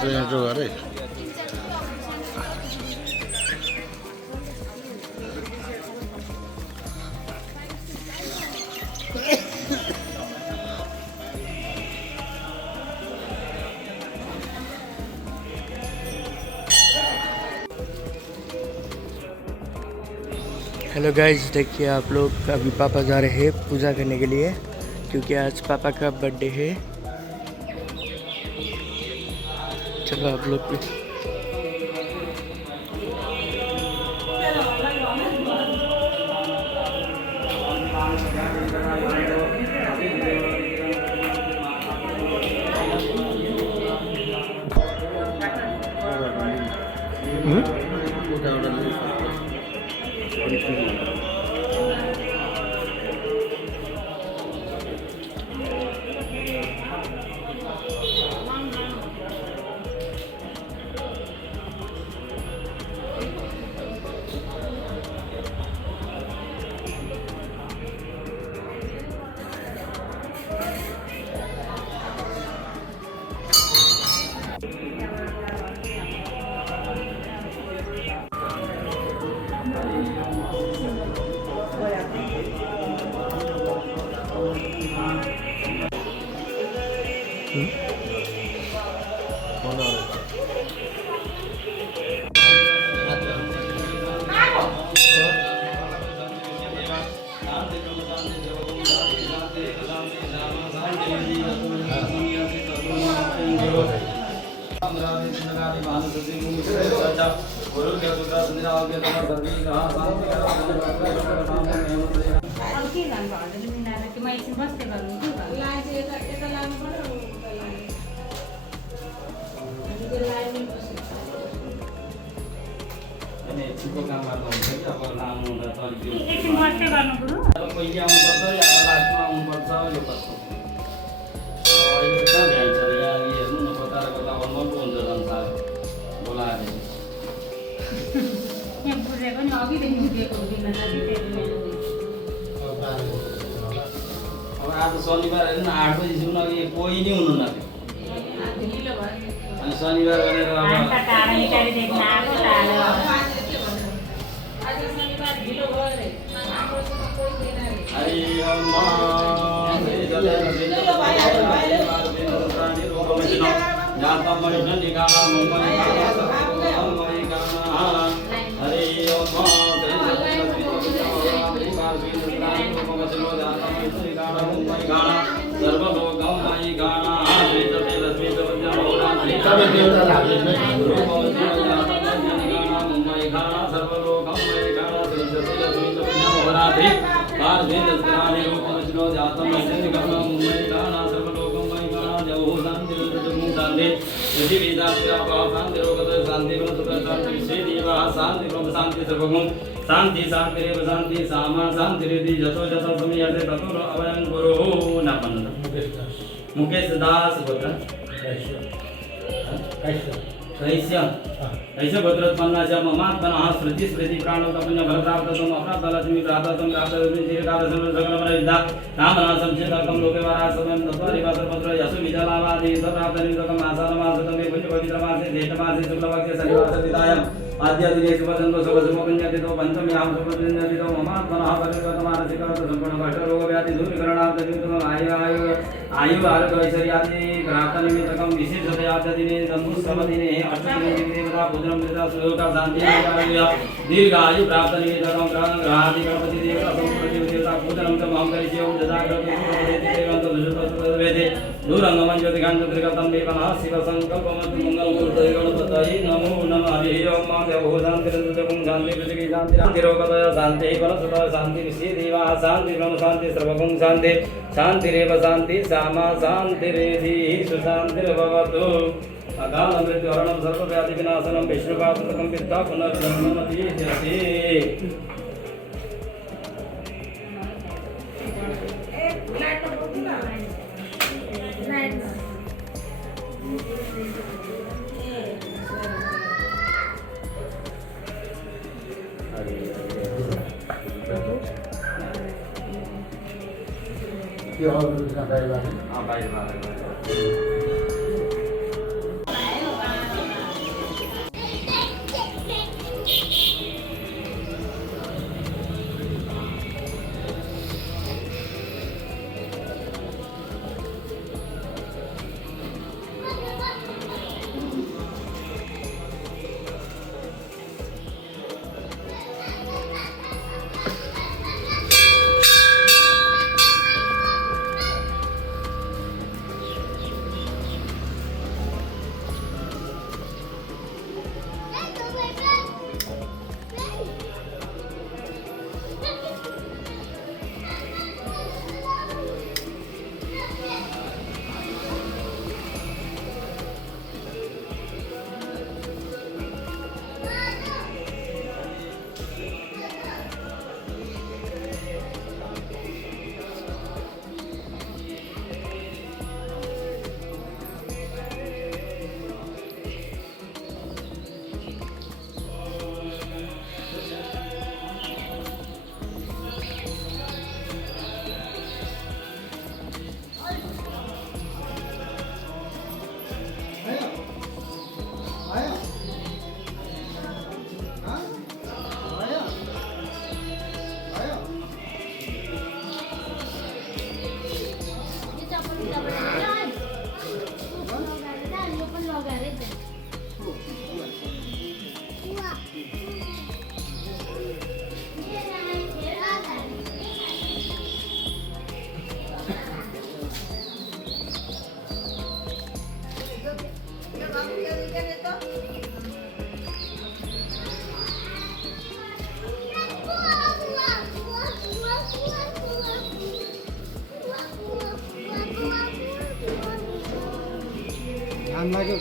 ट्रेनेटो गरे hello guys, देखिए आप लोग, अभी पापा जा रहे हैं पूजा करने के लिए क्योंकि आज पापा का बर्थडे है। चलो आप लोग भी। आज शनिबार हेर्नु 8 बजीसम्म अघि कोही नै हुनुहुन्न अनि शनिबार भनेर अब शांति शांतिरेव शांति सामा शांतिरिति जतो जतो समयते ततो अवयं गुरु नापन्न मुकेश दास गोत्र कैस्य गोत्रोत्पन्नास्य ममात्मनः स्मृति स्मृति प्राणोत्पन्न फलप्राप्तम् अप्राप्तलक्ष्मी प्राप्तम् प्राप्तलक्ष्मी चिरकालसमं सकलपरिविद्या नामना संचितकं लोके वारासमं तत्त्वरिवासपत्र यसु विजलावादि तत्प्राप्तनिमित्तकम् आसानमासतमे पुण्यपवित्रमासे ज्येष्ठमासे शुक्लपक्षे शनिवासविदायम् आद्यदिने शुभचन्द्र शुभशुभपुण्यतिथौ पञ्चम्यां शुभपुण्यतिथौ ममात्मनः परिवर्तमानसिकर्त सम्पूर्णकष्टरोगव्याधिदूरीकरणार्थं आयु आरोग्य ऐश्वर्यादि प्राप्तनिमित्तकं विशेषतया आद्यदिने जन्मोत्सवदिने अष्टदिने देवता पूजनं मृता सुयोगा शान्ति दीर्घायु प्राप्तनिमित्तकं ग्रहादि गणपति देवता देवता पूजनं च महं करिष्ये जदाग्रवेदे दूरंगमं ज्योतिकान्तत्रिकतं देवनः शिवसङ्कल्पमस्तु मङ्गलमूर्तये गणपतये नमो नमः हरिः ओं शांति शांति शांति रोगतय शांति परसतय शांति विषेदेवा शांति ब्रह्म शांति सर्वगुण शांति शांतिरेव शांति सामा शांतिरेधि सुशांतिर्भवतु अकाल मृत्यु हरणं सर्वव्याधि विनाशनं विष्णुपादकं पिता पुनर्जन्मतीत्यसि के अरू बाहिर बाहिर घाम लाग्यो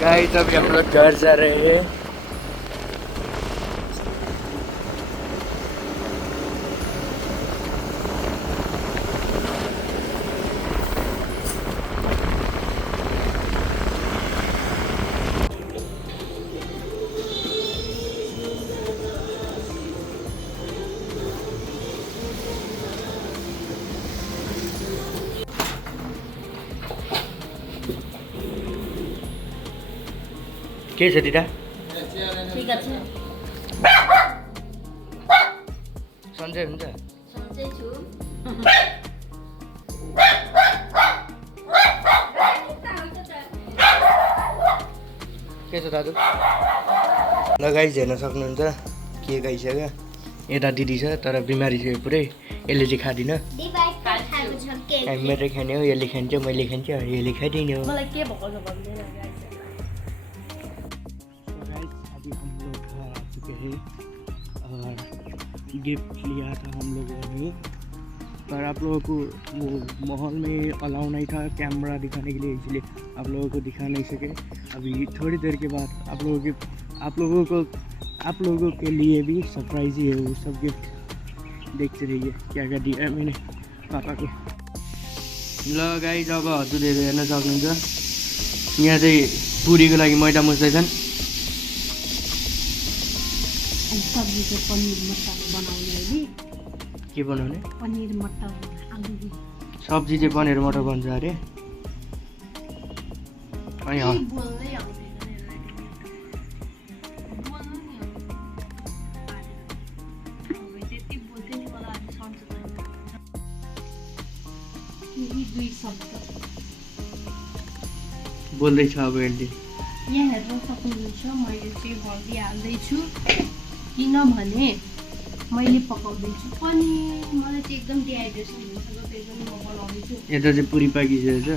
गाइस अभी हम लोग घर जा रहे हैं। के छ दिदा? ठीक छ। सन्चै हुन्छ? सन्चै छु। के छ दाजु? ल गाइस हेर्न सक्नुहुन्छ के गाइसक्यो। यता दिदी छ तर बिमारी छ पुरै, यसले चाहिँ खाँदिन। हामी मात्रै खाने हो, यसले खान्छ, मैले खान्छ, यसले खाँदैन। मलाई के भएको छ भन्दैन गाइस। अभी हम लोग घर आ चुके हैं और गिफ्ट लिया था हम लोगों ने, पर आप लोगों को वो माहौल में अलाउ नहीं था कैमरा दिखाने के लिए, इसलिए आप लोगों को दिखा नहीं सके। अभी थोड़ी देर के बाद आप लोगों के लिए भी सरप्राइज ही है वो सब गिफ्ट। देखते रहिए क्या क्या दिया मैंने पापा को। ल गाइस अब हजुरहरू हेर्न सक्नुहुन्छ यहाँ चाहिँ पुरीको लागि मैदा मुस्दैछन्। सब्जी चाहिँ पनिर मटर बनाउने अहिले। के बनाउने? पनिर मटर आलु। सब्जी चाहिँ पनिर मटर बन्छ अरे। अनि बोल्दै आउँदैन बोल्नु नि अब त्यति बोल्थ्यो नि मलाई आज सन्चो छैन। यही दुई शब्द बोल्दैछ अब यसले। यहाँ हेर्न सक्नुहुन्छ मैले चाहिँ हल्दी हाल्दैछु किनभने मैले पकाउँदैछु पनिर। मलाई चाहिँ एकदम डिहाइड्रेसन भइसक्यो, त्यही पनि म बनाउँदैछु। यता चाहिँ पुरी पाकिसकेको छ।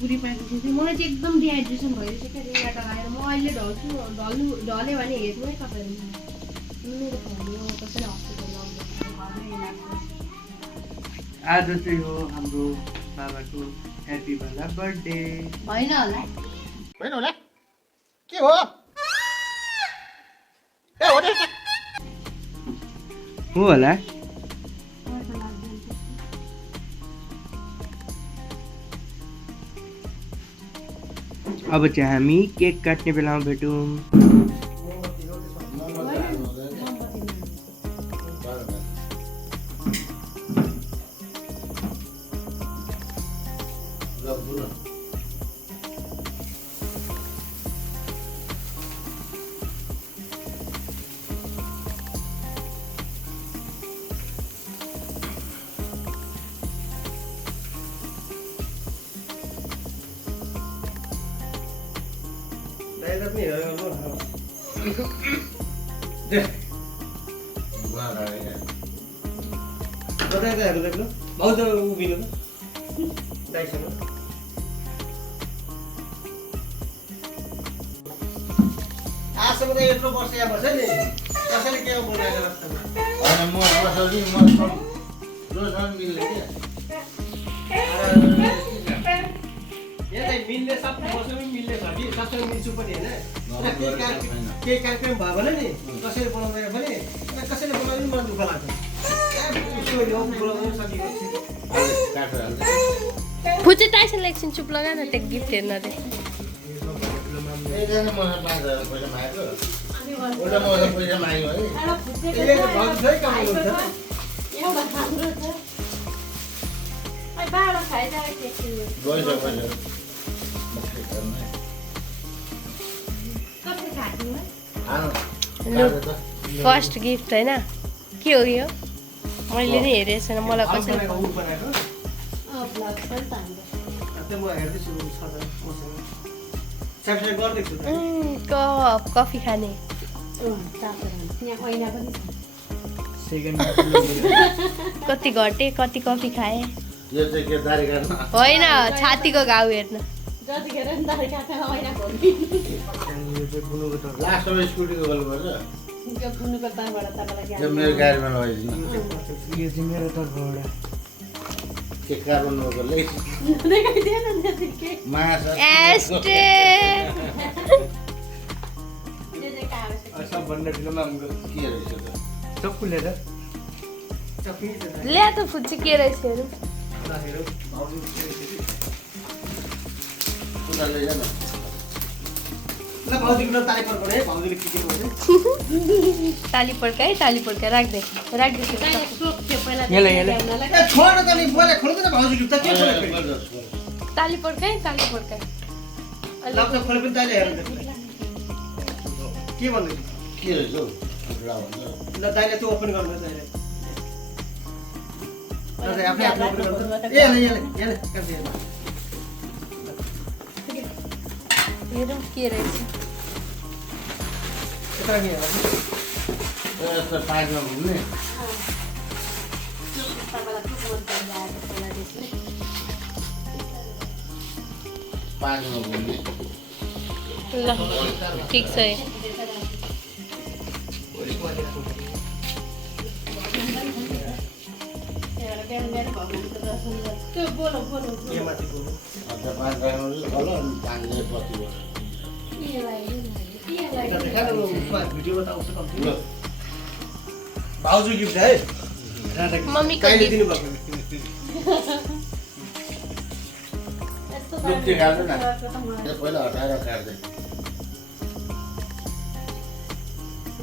पुरी पाकेपछि मलाई चाहिँ एकदम डिहाइड्रेसन भइसक्यो। रिङ्गाटा लगाएर म अहिले ढल्छु, ढल्यो भने हेर्नु है तपाईँहरू। मेरो फ्यामिली कसैले हस्पिटल लग्दैछ, घरमै लाग्छ। आज चाहिँ हो हाम्रो बाबाको ह्याप्पी वाला बर्थडे। होइन होला के हो? हो होला। अब चाहिँ हामी केक काट्ने बेलामा भेटौँ। बहुत उभिनु दाइसँग आजसम्म त यत्रो वर्ष यहाँ बस्छ नि कसैले के बोलेर होइन म बसाउँछु म जोसँग मिल्ने क्या यहाँ चाहिँ मिल्ने सब मसँग मिल्ने छ कि सबसँग मिल्छु पनि होइन। केही कार्यक्रम भयो भने नि कसैले बोलाउँदैन भने कसैले बोलाउनु मन दुःख लाग्छ। फुच्ची टाइसन लेख्छन् चुप लगा न त्यो गिफ्ट हेर्न दे। एकजना मलाई 5,000 पैसा मागेको एउटा मलाई पैसा माग्यो है फर्स्ट गिफ्ट होइन के हो यो? मैले नि हेरेको छैन, मलाई कसैले कप कफी खाने कति घटे कति कफी खाए। यो चाहिँ के दारी काट्न होइन छातीको घाउ हेर्न जतिखेर नि दारी काट्न आइरहेको हो नि यो चाहिँ बुनुको तर लास्टमा स्कुटीको गर्नुपर्छ त्यो बुनुको तर्फबाट तपाईँलाई त्यो मेरो गाडीमा लगाइदिनु यो चाहिँ मेरो तर्फबाट के कार्बनको ल्याइ देखाइदिएन त्यतिकै माछा एस्टे त्यो चाहिँ कागज सबभन्दा ठुलो मामको के रहेछ त चक्कु लिएर ल्या त फुच्ची के रहेछ हेरौँ उता लैजा न ल भाउजूको न ताली पर्काउने भाउजूले के भन्छ ताली पड्काइ राख्दै सोध्थ्यो पहिला यला। ए छोड त नि बोले खोल्दैन भाउजूले त के बोले फेरि ताली पड्काइ लप्चा खोले पनि ताली हेर्नु के भन्दै के रहेछ हौ टुक्रा भन्छ ल दाइले त्यो ओपन गर्नु दाइले ल दाइ आफै आफै ओपन गर्नु ए यहाँ काट्छ हेरौँ के रहेछ यता नि हेर्नु यस्तो पानीमा घुम्ने तपाईँलाई थुप्रो मन पर्छ आएको पहिला त्यसले पानीमा घुम्ने ल ठिक छ है बिहान बिहान भगवान्को दर्शन गर्छ त्यो बोलो यहाँ माथि बोल्नु अन्त पानी राख्नु तल अनि पानीले पछिबाट यता देखा न उसमा भिडियोमा त आउँछ कम्ती ल भाउजू गिफ्ट है मम्मीको कहिले गिफ्ट दिनुभएको लुप्ती खाल्नु न त्यो पहिला हटाएर काट्दै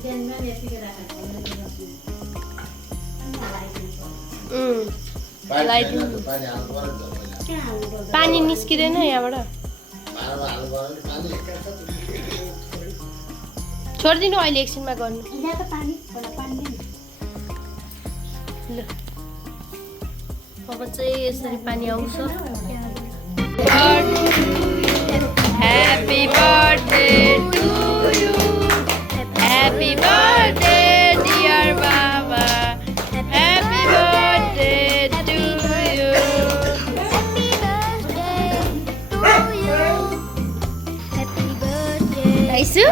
बिहान बिहान यतिकै राखेको पानी लगाइदिनु। छैन त, पानी हाल्नु पर्यो नि त पहिला कहाँ हाल्नुपर्छ पानी निस्किँदैन यहाँबाट भाँडामा हाल्नु पर्यो नि पानी छोडिदिनु अहिले एकछिनमा गर्नु यहाँ त पानी पहिला पानी दिनु ल अब चाहिँ यसरी पानी आउँछ happy birthday to you happy birthday dear बाबा ह्याप्पी बर्थडे टु यु आइसु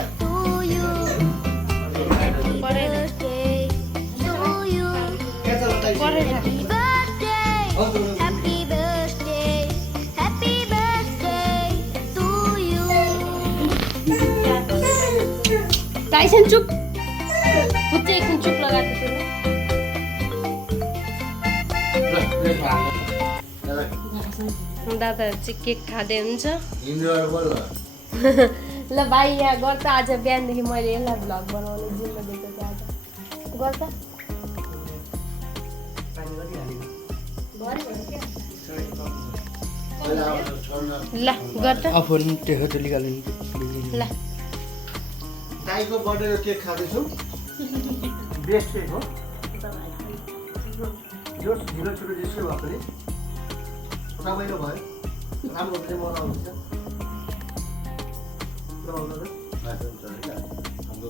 टाइसन चुप खुट्टे एकछिन चुप लगाएको थियो ल प्लेटमा हाल्नु त्यसलाई दादाहरू चाहिँ केक खाँदै हुन्छ इन्जोय बोल ल भाइ यहाँ गर त आज बिहानदेखि मैले यसलाई भ्लग बनाउने जिम्मा दिएको थिएँ आज गर त पहिला आउँछ छोड्न ल गर त फोन टेको त निकाल्नु ल दाइको बर्थडेको केक खाँदैछु बेस्ट केक हो यो ढिलो छिटो जेसुकै भए पनि रमाइलो भयो राम्रो हुन्छ मजा आउँछ मासु पनि छ हैन हाम्रो